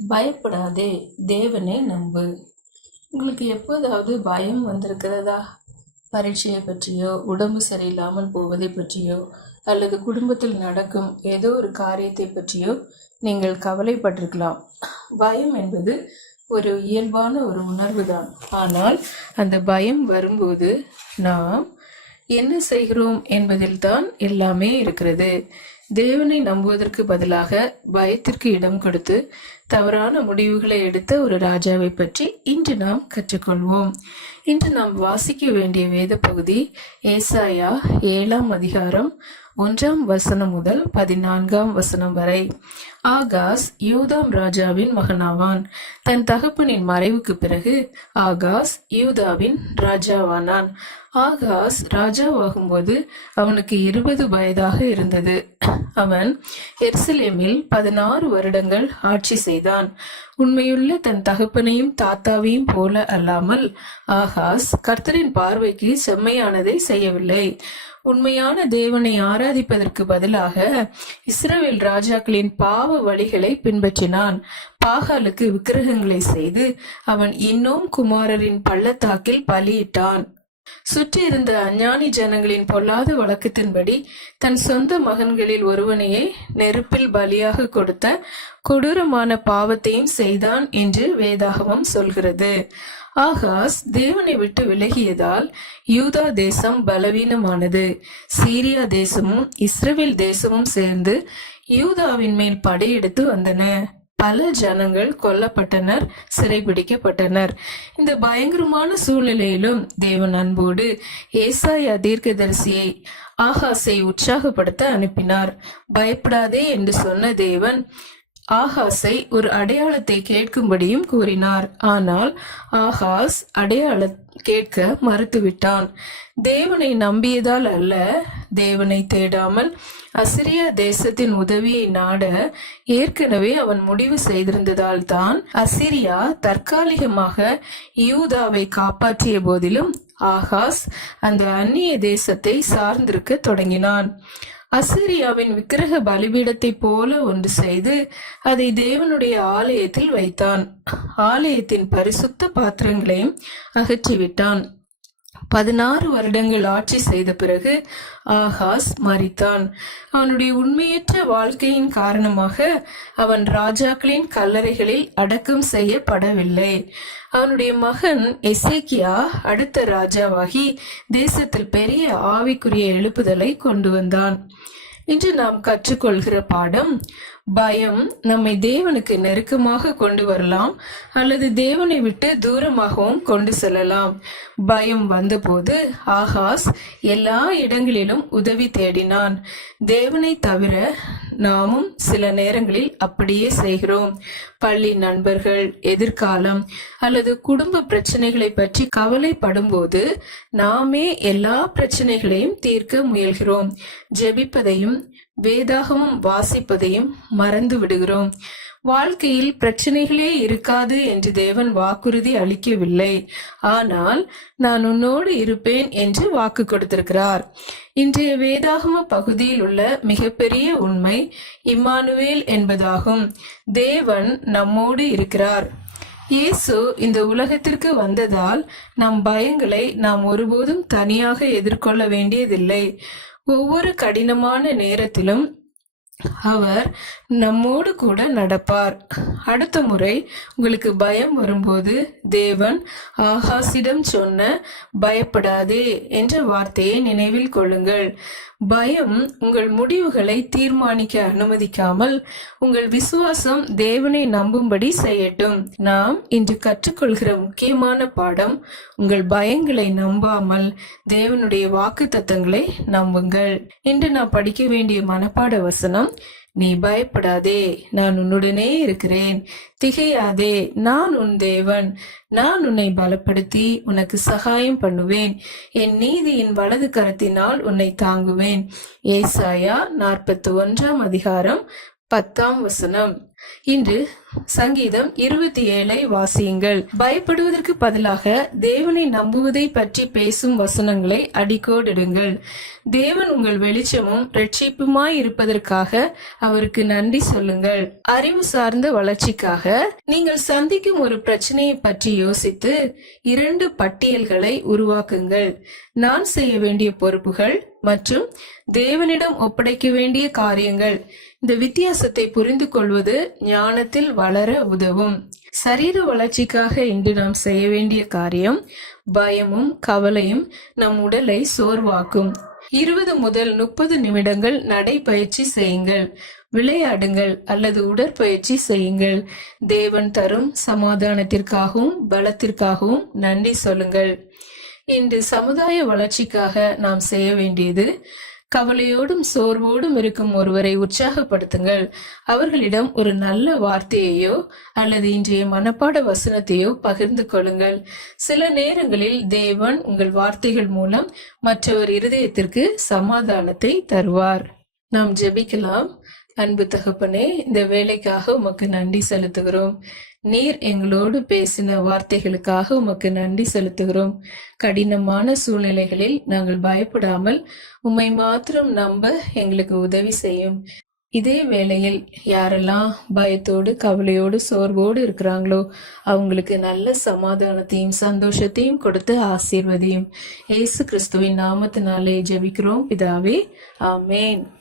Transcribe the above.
பயப்படாதே, தேவனை நம்பு. உங்களுக்கு எப்போதாவது பயம் வந்திருக்கிறதா? பரீட்சையை பற்றியோ, உடம்பு சரியில்லாமல் போவதை பற்றியோ, அல்லது குடும்பத்தில் நடக்கும் ஏதோ ஒரு காரியத்தை பற்றியோ நீங்கள் கவலைப்பட்டிருக்கலாம். பயம் என்பது ஒரு இயல்பான ஒரு உணர்வு தான். ஆனால் அந்த பயம் வரும்போது நாம் என்ன செய்கிறோம் என்பதில் தான் எல்லாமே இருக்கிறது. தேவனை நம்புவதற்கு பதிலாக பயத்திற்கு இடம் கொடுத்து தவறான முடிவுகளை எடுத்த ஒரு ராஜாவை பற்றி இன்று நாம் கற்றுக்கொள்வோம். இன்று நாம் வாசிக்க வேண்டிய வேத பகுதி ஏசாயா 7ஆம் அதிகாரம் 1ஆம் வசனம் முதல் 14ஆம் வசனம் வரை. ஆகாஸ் யூதாம் ராஜாவின் மகனாவான். தன் தகப்பனின் மறைவுக்கு பிறகு ஆகாஸ் யூதாவின் ராஜாவானான். ஆகாஸ் ராஜாவாகும்போது அவனுக்கு 20 வயதாக இருந்தது. அவன் எருசலேமில் 16 வருடங்கள் ஆட்சி செய்தான். உண்மையுள்ள தன் தகப்பனையும் தாத்தாவையும் போல அல்லாமல் ஆகாஸ் கர்த்தரின் பார்வைக்கு செம்மையானதை செய்யவில்லை. உண்மையான தேவனை ஆராதிப்பதற்கு பதிலாக இஸ்ரவேல் ராஜாக்களின் பாவ வழிகளை பின்பற்றினான். பாகாலுக்கு விக்கிரகங்களை செய்து அவன் இன்னும் குமாரரின் பள்ளத்தாக்கில் பலியிட்டான். சுற்றி இருந்த அஞ்ஞானி ஜனங்களின் பொல்லாத வழக்கத்தின்படி தன் சொந்த மகன்களில் ஒருவனையே நெருப்பில் பலியாக கொடுத்த கொடூரமான பாவத்தையும் செய்தான் என்று வேதாகமம் சொல்கிறது. ஆகாஸ் தேவனை விட்டு விலகியதால் யூதா தேசம் பலவீனமானது. சீரியா தேசமும் இஸ்ரவேல் தேசமும் சேர்ந்து யூதாவின் மேல் படையெடுத்து வந்தன. பல ஜனங்கள் கொல்லப்பட்டனர், சிறைபிடிக்கப்பட்டனர். இந்த பயங்கரமான சூழ்நிலையிலும் தேவன் அன்போடு ஏசாயா தீர்க்கதரிசியை ஆகாஸை உற்சாகப்படுத்த அனுப்பினார். பயப்படாதே என்று சொன்ன தேவன் ஆகாஸை ஒரு அடையாளத்தை கேட்கும்படியும் கூறினார். ஆனால் ஆகாஸ் அடையாளம் கேட்க மறுத்துவிட்டான். தேவனை நம்பியதால் அல்ல, தேவனை தேடாமல் அசிரியா தேசத்தின் உதவியை நாட ஏற்கனவே அவன் முடிவு செய்திருந்ததால் தான் அசிரியா தற்காலிகமாக யூதாவை காப்பாற்றிய போதிலும் ஆகாஸ் அந்த அந்நிய தேசத்தை சார்ந்திருக்க தொடங்கினான். அசிரியாவின் விக்கிரக பலிபீடத்தை போல ஒன்று செய்து அதை தேவனுடைய ஆலயத்தில் வைத்தான். ஆலயத்தின் பரிசுத்த பாத்திரங்களையும் அகற்றிவிட்டான். 16 வருடங்கள் ஆட்சி செய்த பிறகு ஆகாஸ் மரித்தான். அவனுடைய உண்மையற்ற வாழ்க்கையின் காரணமாக அவன் ராஜாக்களின் கல்லறைகளில் அடக்கம் செய்யப்படவில்லை. அவனுடைய மகன் எசேக்கியா அடுத்த ராஜாவாகி தேசத்தில் பெரிய ஆவிக்குரிய எழுப்புதலை கொண்டு வந்தான். இன்று நாம் கற்றுக்கொள்கிற பாடம், பயம் நம்மை தேவனுக்கு நெருக்கமாக கொண்டு வரலாம் அல்லது தேவனை விட்டு தூரமாகவும் கொண்டு செல்லலாம். பயம் வந்தபோது ஆகாஸ் எல்லா இடங்களிலும் உதவி தேடினான். தேவனை தவிர நாமும் சில நேரங்களில் அப்படியே செய்கிறோம். பள்ளி நண்பர்கள், எதிர்காலம் அல்லது குடும்ப பிரச்சனைகளை பற்றி கவலைப்படும் போது நாமே எல்லா பிரச்சனைகளையும் தீர்க்க முயல்கிறோம். ஜெபிப்பதையும் வேதாகமும் வாசிப்பதையும் மறந்து விடுகிறோம். வாழ்க்கையில் பிரச்சனைகளே இருக்காது என்று தேவன் வாக்குறுதி அளிக்கவில்லை. ஆனால் நான் உன்னோடு இருப்பேன் என்று வாக்கு கொடுத்திருக்கிறார். இன்றைய வேதாகம பகுதியில் உள்ள மிகப்பெரிய உண்மை இம்மானுவேல் என்பதாகும். தேவன் நம்மோடு இருக்கிறார். இயேசு இந்த உலகத்திற்கு வந்ததால் நம் பயங்களை நாம் ஒருபோதும் தனியாக எதிர்கொள்ள வேண்டியதில்லை. ஒவ்வொரு கடினமான நேரத்திலும் அவர் நம்மோடு கூட நடப்பார். அடுத்த முறை உங்களுக்கு பயம் வரும்போது தேவன் ஆகாசிடம் சொன்ன பயப்படாதே என்ற வார்த்தையை நினைவில் கொள்ளுங்கள். பயம் உங்கள் முடிவுகளை தீர்மானிக்க அனுமதிக்காமல் உங்கள் விசுவாசம் தேவனை நம்பும்படி செய்யட்டும். நாம் இன்று கற்றுக்கொள்கிற முக்கியமான பாடம், உங்கள் பயங்களை நம்பாமல் தேவனுடைய வாக்குத்தத்தங்களை நம்புங்கள். இன்று நான் படிக்க வேண்டிய மனப்பாட வசனம், நீ பயப்படாதே, நான் உன்னுடனே இருக்கிறேன். திகையாதே, நான் உன் தேவன். நான் உன்னை பலப்படுத்தி உனக்கு சகாயம் பண்ணுவேன். என் நீதியின் வலது கரத்தினால் உன்னை தாங்குவேன். ஏசாயா 41ஆம் அதிகாரம் 10ஆம் வசனம். இன்று சங்கீதம் 27 வாசியுங்கள். பயப்படுவதற்கு பதிலாக தேவனை நம்புவதை பற்றி பேசும் வசனங்களை அடிக்கோடிடுங்கள். தேவன் உங்கள் வெளிச்சமும் இரட்சிப்புமாய் இருப்பதற்காக அவருக்கு நன்றி சொல்லுங்கள். அறிவு சார்ந்த வளர்ச்சிக்காக நீங்கள் சந்திக்கும் ஒரு பிரச்சனையை பற்றி யோசித்து 2 பட்டியல்களை உருவாக்குங்கள். நான் செய்ய வேண்டிய பொறுப்புகள் மற்றும் தேவனிடம் ஒப்படைக்க வேண்டிய காரியங்கள். இந்த வித்தியாசத்தை புரிந்து கொள்வது ஞானத்தில் வளர உதவும். சரீர வளர்ச்சிக்காக இன்று நாம் செய்ய வேண்டிய காரியம், பயமும் கவலையும் நம் உடலை சோர்வாக்கும். 20 முதல் 30 நிமிடங்கள் நடைபயிற்சி செய்யுங்கள், விளையாடுங்கள் அல்லது உடற்பயிற்சி செய்யுங்கள். தேவன் தரும் சமாதானத்திற்காகவும் பலத்திற்காகவும் நன்றி சொல்லுங்கள். இன்று சமுதாய வளர்ச்சிக்காக நாம் செய்ய வேண்டியது, கவலையோடும் சோர்வோடும் இருக்கும் ஒருவரை உற்சாகப்படுத்துங்கள். அவர்களிடம் ஒரு நல்ல வார்த்தையையோ அல்லது இன்றைய மனப்பாட வசனத்தையோ பகிர்ந்து கொள்ளுங்கள். சில நேரங்களில் தேவன் உங்கள் வார்த்தைகள் மூலம் மற்றவர் இருதயத்திற்கு சமாதானத்தை தருவார். நாம் ஜெபிக்கலாம். அன்பு தகப்பனே, இந்த வேலைக்காக உமக்கு நன்றி செலுத்துகிறோம். நீர் எங்களோடு பேசின வார்த்தைகளுக்காக உமக்கு நன்றி செலுத்துகிறோம். கடினமான சூழ்நிலைகளில் நாங்கள் பயப்படாமல் உம்மை மாத்திரம் நம்ப எங்களுக்கு உதவி செய்யும். இதே வேளையில் யாரெல்லாம் பயத்தோடு கவலையோடு சோர்வோடு இருக்கிறாங்களோ அவங்களுக்கு நல்ல சமாதானத்தையும் சந்தோஷத்தையும் கொடுத்து ஆசீர்வதியும். இயேசு கிறிஸ்துவின் நாமத்தினாலே ஜெபிக்கிறோம் பிதாவே, ஆமேன்.